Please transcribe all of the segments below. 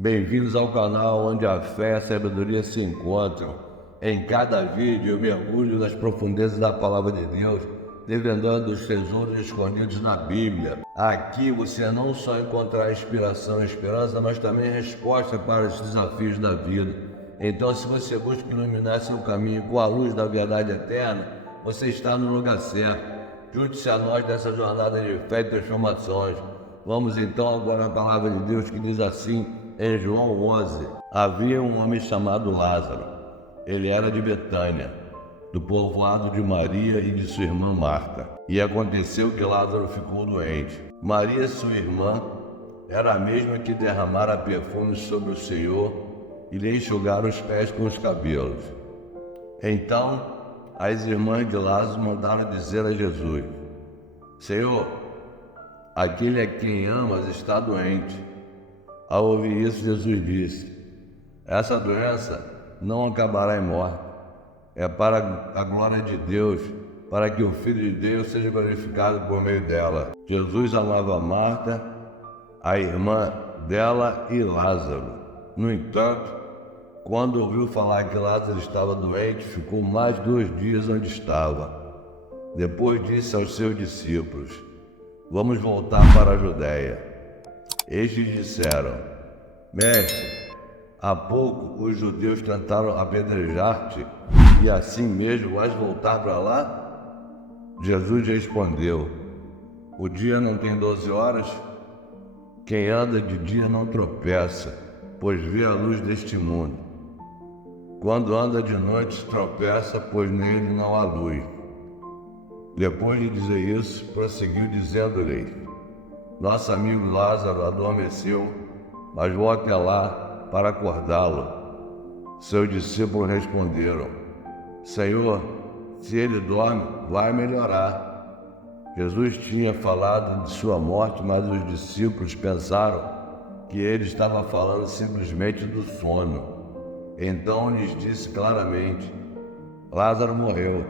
Bem-vindos ao canal onde a fé e a sabedoria se encontram. Em cada vídeo eu mergulho nas profundezas da Palavra de Deus, desvendando os tesouros escondidos na Bíblia. Aqui você não só encontrará inspiração e esperança, mas também resposta para os desafios da vida. Então, se você busca iluminar seu caminho com a luz da verdade eterna, você está no lugar certo. Junte-se a nós nessa jornada de fé e transformações. Vamos então agora à Palavra de Deus que diz assim, em João 11, havia um homem chamado Lázaro. Ele era de Betânia, do povoado de Maria e de sua irmã Marta. E aconteceu que Lázaro ficou doente. Maria, sua irmã, era a mesma que derramara perfume sobre o Senhor e lhe enxugara os pés com os cabelos. Então, as irmãs de Lázaro mandaram dizer a Jesus: Senhor, aquele a quem amas está doente. Ao ouvir isso, Jesus disse: essa doença não acabará em morte. É para a glória de Deus, para que o Filho de Deus seja glorificado por meio dela. Jesus amava Marta, a irmã dela e Lázaro. No entanto, quando ouviu falar que Lázaro estava doente, ficou mais 2 dias onde estava. Depois disse aos seus discípulos: vamos voltar para a Judéia. Estes disseram: Mestre, há pouco os judeus tentaram apedrejar-te e assim mesmo vais voltar para lá? Jesus respondeu: o dia não tem 12 horas? Quem anda de dia não tropeça, pois vê a luz deste mundo. Quando anda de noite tropeça, pois nele não há luz. Depois de dizer isso, prosseguiu dizendo-lhe: nosso amigo Lázaro adormeceu, mas vou até lá para acordá-lo. Seus discípulos responderam: Senhor, se ele dorme, vai melhorar. Jesus tinha falado de sua morte, mas os discípulos pensaram que ele estava falando simplesmente do sono. Então lhes disse claramente: Lázaro morreu,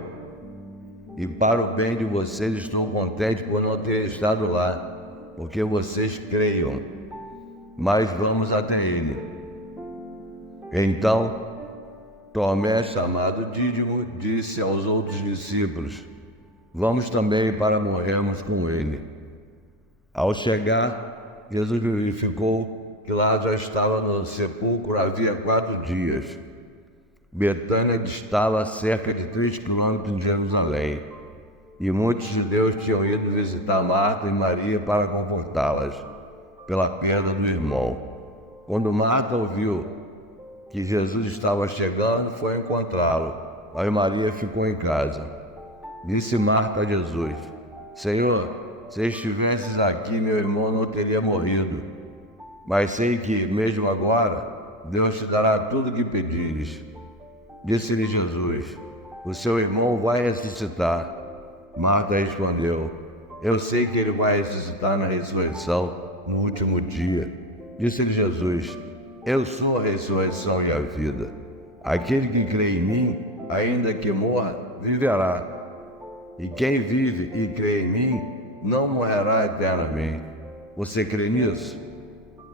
e para o bem de vocês estou contente por não ter estado lá, porque vocês creiam, mas vamos até ele. Então, Tomé, chamado Dídimo, disse aos outros discípulos: vamos também para morrermos com ele. Ao chegar, Jesus verificou que Lázaro estava no sepulcro havia 4 dias. Betânia distava a cerca de 3 quilômetros de Jerusalém. E muitos judeus tinham ido visitar Marta e Maria para confortá-las pela perda do irmão. Quando Marta ouviu que Jesus estava chegando, foi encontrá-lo, mas Maria ficou em casa. Disse Marta a Jesus: Senhor, se estivesses aqui, meu irmão não teria morrido. Mas sei que, mesmo agora, Deus te dará tudo o que pedires. Disse-lhe Jesus: o seu irmão vai ressuscitar. Marta respondeu: eu sei que ele vai ressuscitar na ressurreição no último dia. Disse-lhe Jesus: eu sou a ressurreição e a vida. Aquele que crê em mim, ainda que morra, viverá. E quem vive e crê em mim, não morrerá eternamente. Você crê nisso?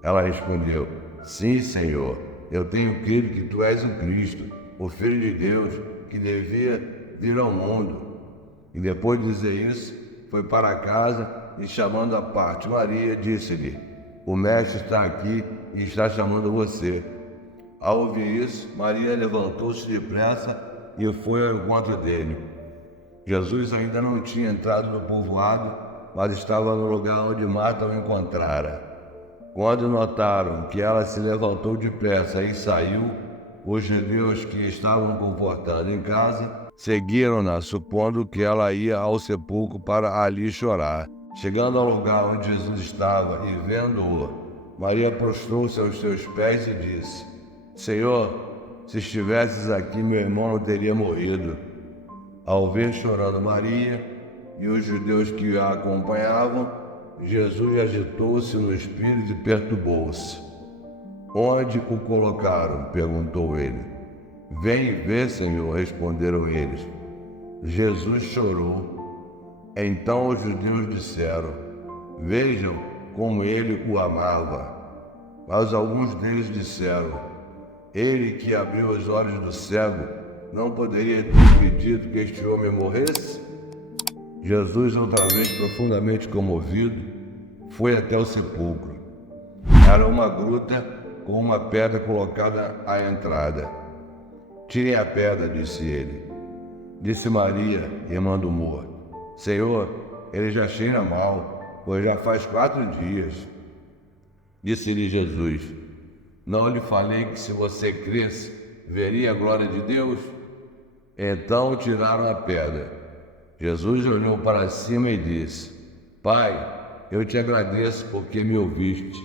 Ela respondeu: sim, Senhor. Eu tenho crido que tu és o Cristo, o Filho de Deus, que devia vir ao mundo. E depois de dizer isso, foi para casa e, chamando à parte Maria, disse-lhe: o mestre está aqui e está chamando você. Ao ouvir isso, Maria levantou-se depressa e foi ao encontro dele. Jesus ainda não tinha entrado no povoado, mas estava no lugar onde Marta o encontrara. Quando notaram que ela se levantou depressa e saiu, os judeus que estavam confortando em casa seguiram-na, supondo que ela ia ao sepulcro para ali chorar. Chegando ao lugar onde Jesus estava e vendo-o, Maria prostrou-se aos seus pés e disse: Senhor, se estivesses aqui, meu irmão não teria morrido. Ao ver chorando Maria e os judeus que a acompanhavam, Jesus agitou-se no espírito e perturbou-se. Onde o colocaram? Perguntou ele. Vem e vê, Senhor, responderam eles. Jesus chorou. Então os judeus disseram: vejam como ele o amava. Mas alguns deles disseram: ele que abriu os olhos do cego não poderia ter pedido que este homem morresse? Jesus, outra vez profundamente comovido, foi até o sepulcro. Era uma gruta com uma pedra colocada à entrada. Tirem a pedra, disse ele. Disse Maria, irmã do morto: Senhor, ele já cheira mal, pois já faz 4 dias. Disse-lhe Jesus: não lhe falei que se você cresce, veria a glória de Deus? Então tiraram a pedra. Jesus olhou para cima e disse: Pai, eu te agradeço porque me ouviste.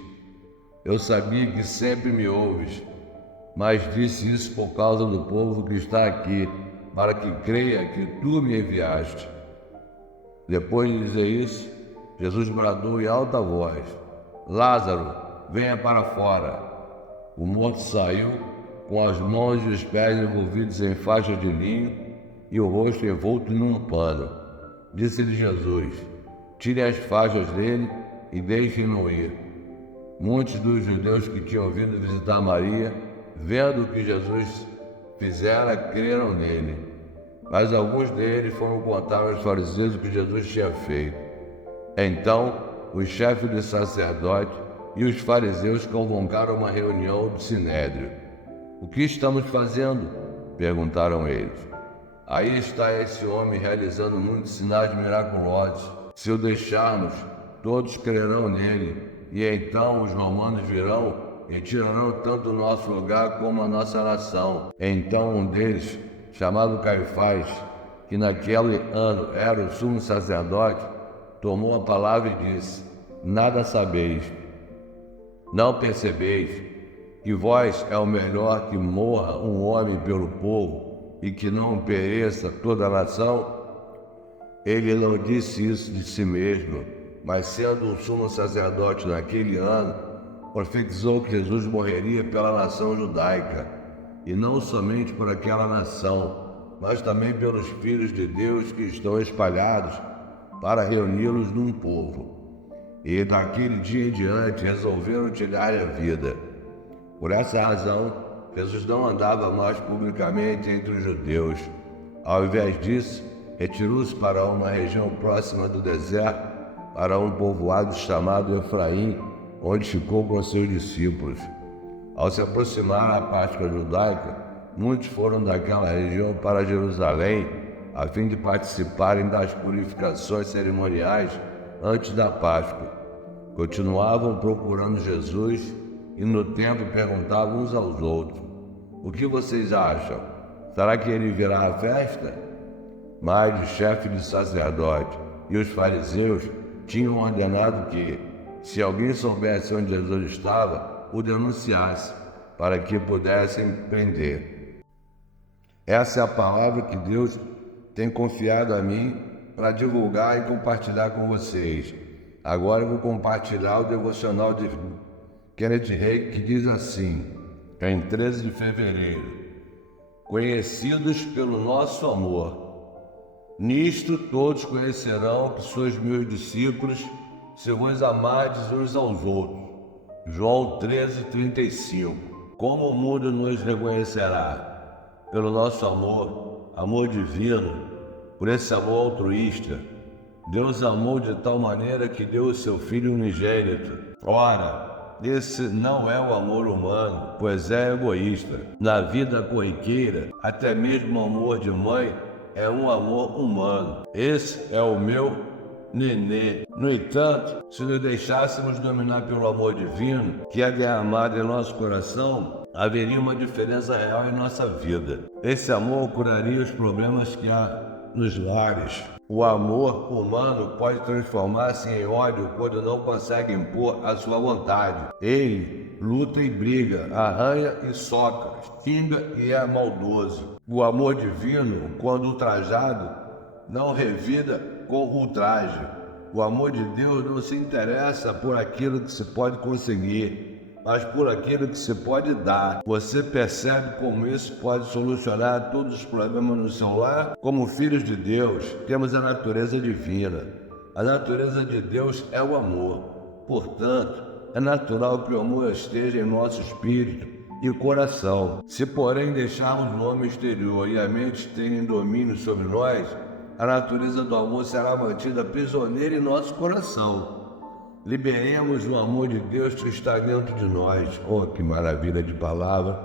Eu sabia que sempre me ouves, mas disse isso por causa do povo que está aqui, para que creia que tu me enviaste. Depois de dizer isso, Jesus bradou em alta voz: Lázaro, venha para fora. O morto saiu, com as mãos e os pés envolvidos em faixas de linho e o rosto envolto num pano. Disse-lhe Jesus: tire as faixas dele e deixem-no ir. Muitos dos judeus que tinham vindo visitar Maria, vendo o que Jesus fizera, creram nele. Mas alguns deles foram contar aos fariseus o que Jesus tinha feito. Então, os chefes dos sacerdotes e os fariseus convocaram uma reunião do Sinédrio. O que estamos fazendo? Perguntaram eles. Aí está esse homem realizando muitos sinais miraculosos. Se o deixarmos, todos crerão nele, e então os romanos virão e tirarão tanto o nosso lugar como a nossa nação. Então um deles, chamado Caifás, que naquele ano era o sumo sacerdote, tomou a palavra e disse: nada sabeis, não percebeis que vós é o melhor que morra um homem pelo povo e que não pereça toda a nação? Ele não disse isso de si mesmo, mas sendo um sumo sacerdote naquele ano, profetizou que Jesus morreria pela nação judaica, e não somente por aquela nação, mas também pelos filhos de Deus que estão espalhados, para reuni-los num povo. E daquele dia em diante resolveram tirar-lhe a vida. Por essa razão, Jesus não andava mais publicamente entre os judeus. Ao invés disso, retirou-se para uma região próxima do deserto, para um povoado chamado Efraim, onde ficou com seus discípulos. Ao se aproximar a Páscoa judaica, muitos foram daquela região para Jerusalém, a fim de participarem das purificações cerimoniais antes da Páscoa. Continuavam procurando Jesus e no templo perguntavam uns aos outros: o que vocês acham? Será que ele virá à festa? Mas os chefes de sacerdote e os fariseus tinham ordenado que, se alguém soubesse onde Jesus estava, o denunciasse, para que pudessem prender. Essa é a palavra que Deus tem confiado a mim para divulgar e compartilhar com vocês. Agora eu vou compartilhar o devocional de Kenneth Hagin, que diz assim, em 13 de fevereiro: conhecidos pelo nosso amor. Nisto todos conhecerão que sois meus discípulos, se vos amardes uns aos outros. João 13:35. Como o mundo nos reconhecerá? Pelo nosso amor, amor divino, por esse amor altruísta. Deus amou de tal maneira que deu o seu Filho unigênito. Ora, esse não é o amor humano, pois é egoísta. Na vida corriqueira, até mesmo o amor de mãe é um amor humano. Esse é o meu nenê. No entanto, se nos deixássemos dominar pelo amor divino, que é derramado em nosso coração, haveria uma diferença real em nossa vida. Esse amor curaria os problemas que há nos lares. O amor humano pode transformar-se em ódio quando não consegue impor a sua vontade. Ele luta e briga, arranha e soca, xinga e é maldoso. O amor divino, quando ultrajado, não revida com ultraje. O amor de Deus não se interessa por aquilo que se pode conseguir, mas por aquilo que se pode dar. Você percebe como isso pode solucionar todos os problemas no seu lar? Como filhos de Deus, temos a natureza divina. A natureza de Deus é o amor. Portanto, é natural que o amor esteja em nosso espírito e coração. Se, porém, deixarmos o homem exterior e a mente terem domínio sobre nós, a natureza do amor será mantida prisioneira em nosso coração. Liberemos o amor de Deus que está dentro de nós. Oh, que maravilha de palavra!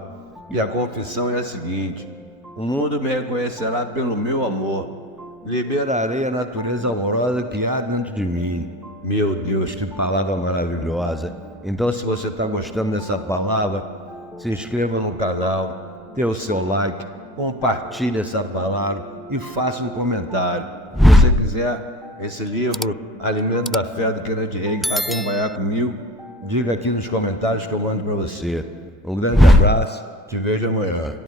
E a confissão é a seguinte: o mundo me reconhecerá pelo meu amor. Liberarei a natureza amorosa que há dentro de mim. Meu Deus, que palavra maravilhosa! Então, se você está gostando dessa palavra, se inscreva no canal, dê o seu like, compartilhe essa palavra e faça um comentário. Se você quiser esse livro, Alimento da Fé do Kenneth Hagin, para acompanhar comigo, diga aqui nos comentários que eu mando para você. Um grande abraço, te vejo amanhã.